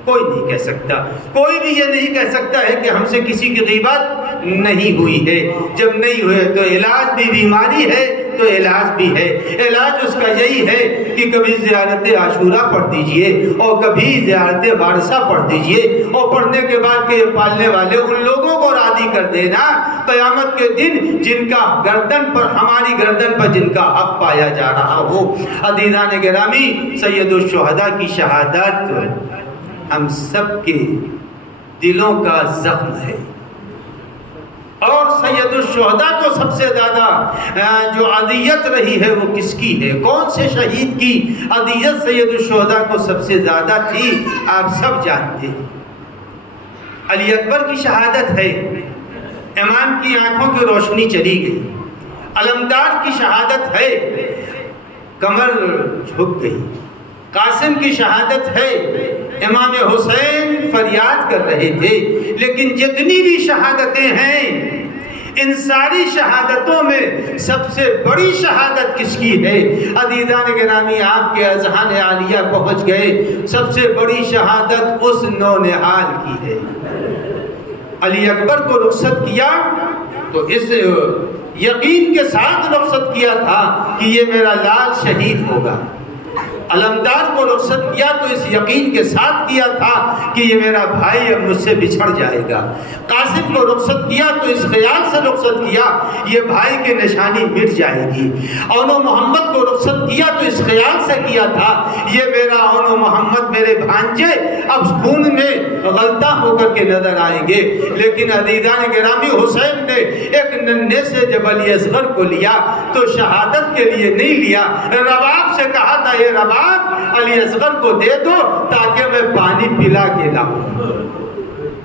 کوئی نہیں کہہ سکتا، کوئی بھی یہ نہیں کہہ سکتا ہے کہ ہم سے کسی کی غیبت نہیں ہوئی ہے۔ جب نہیں ہوئے تو علاج بھی، بیماری ہے تو علاج بھی ہے۔ علاج اس کا یہی ہے کہ کبھی زیارت عاشورہ پڑھ دیجئے اور کبھی زیارت وارثہ پڑھ دیجئے، اور پڑھنے کے بعد کہ یہ پالنے والے ان لوگوں کو راضی کر دینا قیامت کے دن جن کا گردن پر، ہماری گردن پر جن کا حق پایا جا رہا ہو۔ عزیزان گرامی، سید الشہداء کی شہادت ہم سب کے دلوں کا زخم ہے۔ اور سید الشہداء کو سب سے زیادہ جو اذیت رہی ہے وہ کس کی ہے؟ کون سے شہید کی اذیت سید الشہداء کو سب سے زیادہ تھی؟ آپ سب جانتے ہیں، علی اکبر کی شہادت ہے، امام کی آنکھوں کی روشنی چلی گئی، علمدار کی شہادت ہے، کمر جھک گئی، قاسم کی شہادت ہے، امام حسین فریاد کر رہے تھے، لیکن جتنی بھی شہادتیں ہیں ان ساری شہادتوں میں سب سے بڑی شہادت کس کی ہے؟ عزیزان گرامی، آپ کے اذہان عالیہ پہنچ گئے، سب سے بڑی شہادت اس نونہال کی ہے۔ علی اکبر کو رخصت کیا تو اس یقین کے ساتھ رخصت کیا تھا کہ یہ میرا لال شہید ہوگا، علمدار کو رخصت کیا تو اس یقین کے ساتھ کیا تھا کہ یہ میرا بھائی اب مجھ سے بچھڑ جائے گا، قاسم کو رخصت کیا تو اس خیال سے رخصت کیا یہ بھائی کی نشانی مٹ جائے گی، اون و محمد کو رخصت کیا تو اس خیال سے کیا تھا یہ میرا اون و محمد میرے بھانجے اب خون میں غلطہ ہو کر کے نظر آئیں گے، لیکن عزیزان گرامی حسین نے ایک ننھے سے جب علی اصغر کو لیا تو شہادت کے لیے نہیں لیا، رباب سے کہا تھا یہ رباب علی اصغر کو دے دو تاکہ میں پانی پلا کے لاؤں۔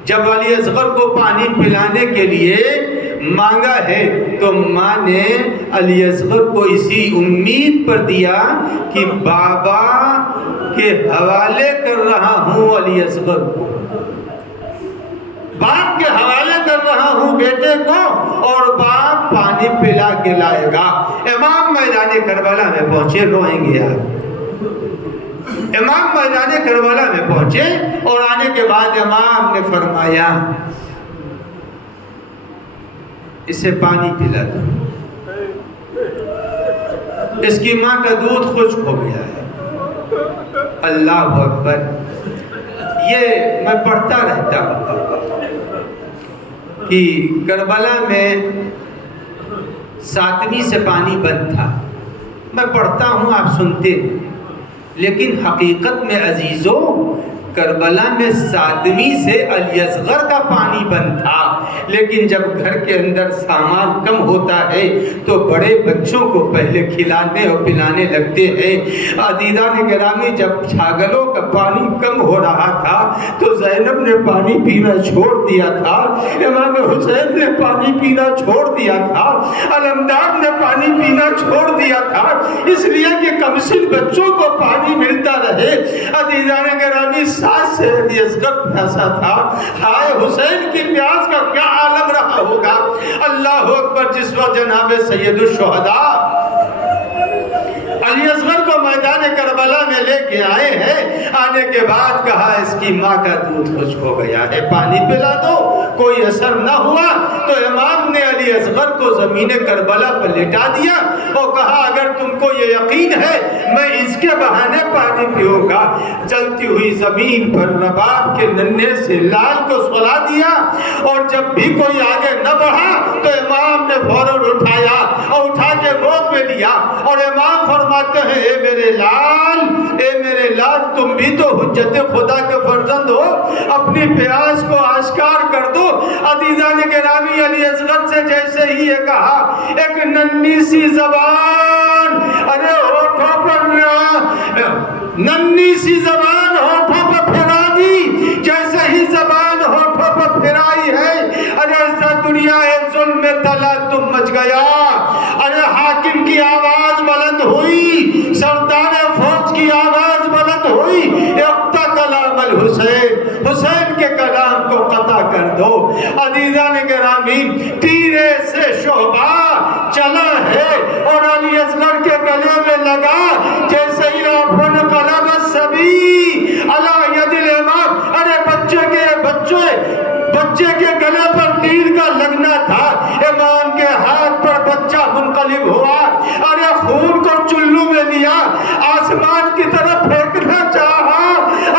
جب علی اصغر کو پانی پلانے کے لیے مانگا ہے تو ماں نے علی اصغر کو اسی امید پر دیا کہ بابا کے حوالے کر رہا ہوں علی اصغر کو، باپ کے حوالے کر رہا ہوں بیٹے کو، اور باپ پانی پلا کے لائے گا۔ امام میدان کربلا میں پہنچے، روئیں گے آپ، امام میدان کربلا میں پہنچے اور آنے کے بعد امام نے فرمایا اسے پانی پلا دو، اس کی ماں کا دودھ خشک ہو گیا ہے۔ اللہ اکبر، یہ میں پڑھتا رہتا ہوں کہ کربلا میں 7ویں سے پانی بند تھا، میں پڑھتا ہوں آپ سنتے ہیں، لیکن حقیقت میں عزیزوں کربلا میں 7ویں سے علی اصغر کا پانی بند تھا، لیکن جب گھر کے اندر سامان کم ہوتا ہے تو بڑے بچوں کو پہلے کھلانے اور پلانے لگتے ہیں۔ عزیزان گرامی، جب چھاگلوں کا پانی کم ہو رہا تھا تو زینب نے پانی پینا چھوڑ دیا تھا، امام حسین نے پانی پینا چھوڑ دیا تھا، علمدار نے پانی پینا چھوڑ دیا تھا، اس لیے کہ کمسن بچوں کو پانی ملتا رہے۔ عزیزان گرامی، ساتھ سے علی اصغر پیاسا تھا، ہائے حسین کی پیاس کا کیا عالم رہا ہوگا۔ اللہ اکبر، جس وقت جناب سید الشہداء علی اصغر کو میدان کربلا میں لے کے آئے ہیں، آنے کے بعد کہا اس کی ماں کا دودھ خشک ہو گیا ہے، پانی پلا دو، کوئی اثر نہ ہوا تو امام نے علی اصغر کو زمین کربلا پر لٹا دیا اور کہا اگر تم کو یہ یقین ہے میں اس کے بہانے پانی پیوں گا۔ جلتی ہوئی زمین پر رباب کے ننھے سے لال کو سلا دیا، اور جب بھی کوئی آگے نہ بڑھا تو امام نے فوراً اٹھایا اور اٹھا کے گود میں لیا، اور امام فرماتے ہیں اے میرے لال، اے میرے لال، تم بھی تو حجت خدا کے فرزند ہو، اپنی پیاس کو آشکار کر دو۔ عزیزان گرامی، علی اصغر سے جیسے ہی یہ کہا، ایک ننھی سی زبان، ارے ہونٹوں پر ننھی سی زبان ہونٹوں پر پھیلا دی، جیسے ہی زبان ہونٹوں پر پھیرائی ہے، ارے ایسا دنیا ظلم تلا تم مچ گیا، ارے حاکم کی آواز بلند ہوئی، سردار فوج کی آواز بلند ہوئی، اقتا کلام الحسین، حسین کے کلام کو قطع کر دو۔ عزیزان گرامی، تیرے سے شعبہ چلا ہے اور علی اصغر کے گلے میں لگا، جیسے ہی آفن قلب السبی علی ید الامام، ارے بچے کے گلے پر تیر کا لگنا تھا، امام کے ہاتھ پر بچہ منقلب ہوا، ارے خون کو چلو میں لیا، آسمان کی طرف پھینکنا چاہا،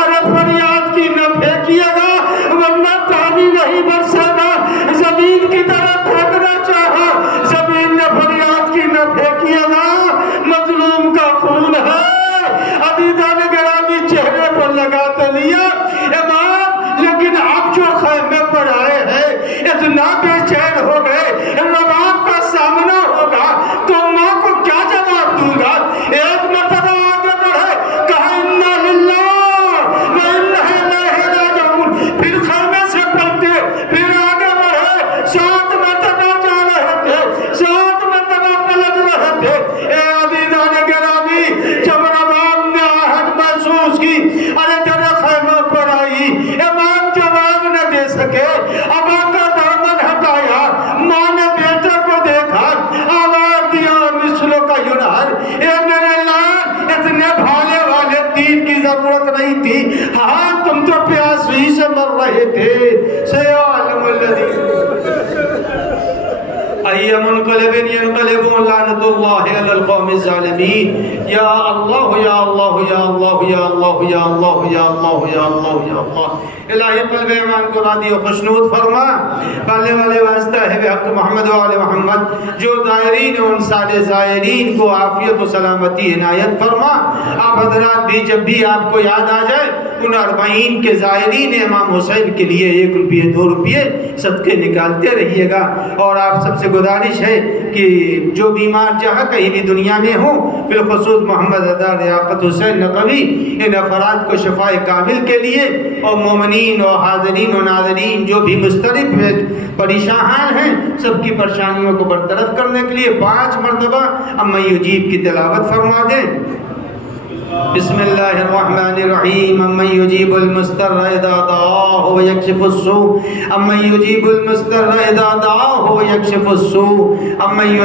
ارے فریاد کی نہ پھینکیے گا ورنہ پانی نہیں برسے گا، زمین کی طرف پھینکنا چاہا، زمین نے فریاد کی نہ پھینکیے گا، مظلوم کا خون ہے۔ عزیزان گرامی، چہرے پر لگا تو لیا امام، لیکن اب جو خیمے پر آئے ہیں اتنا بے چین ہو گئے ضرورت نہیں تھی. ہاں تم تو پیاسی سے مر رہے تھے. سیعلم الذین ای منقلب ینقلبون لعنت اللہ علی القوم الظالمین. یا اللہ یا اللہ یا اللہ یا اللہ یا اللہ یا اللہ یا اللہ یا اللہ. الہی قلب ایمان کو راضی و خوشنود فرما. پالنے والے واسطہ ہے حق محمد و آل محمد. جو زائرین و ان سارے زائرین کو عافیت و سلامتی عنایت فرما. آپ حضرات بھی جب بھی آپ کو یاد آ جائے ان 40 کے زائرین امام حسین کے لیے 1 روپیہ 2 روپیے صدقے نکالتے رہیے گا. اور آپ سب سے گزارش ہے کہ جو بیمار جہاں کہیں بھی دنیا میں ہوں بالخصوص محمد رضا لیاقت حسین نقوی ان افراد کو شفاء کامل کے لیے اور مومنین اور حاضرین و ناظرین جو بھی مضطرب پریشان ہیں سب کی پریشانیوں کو برطرف کرنے کے لیے 5 مرتبہ اما یجیب کی تلاوت فرما دیں. بسم اللہ الرحمن الرحیم. امن یجیب المضطر اذا دعاہ ویکشف السوء. امن یجیب المضطر اذا دعاہ ویکشف السوء. امن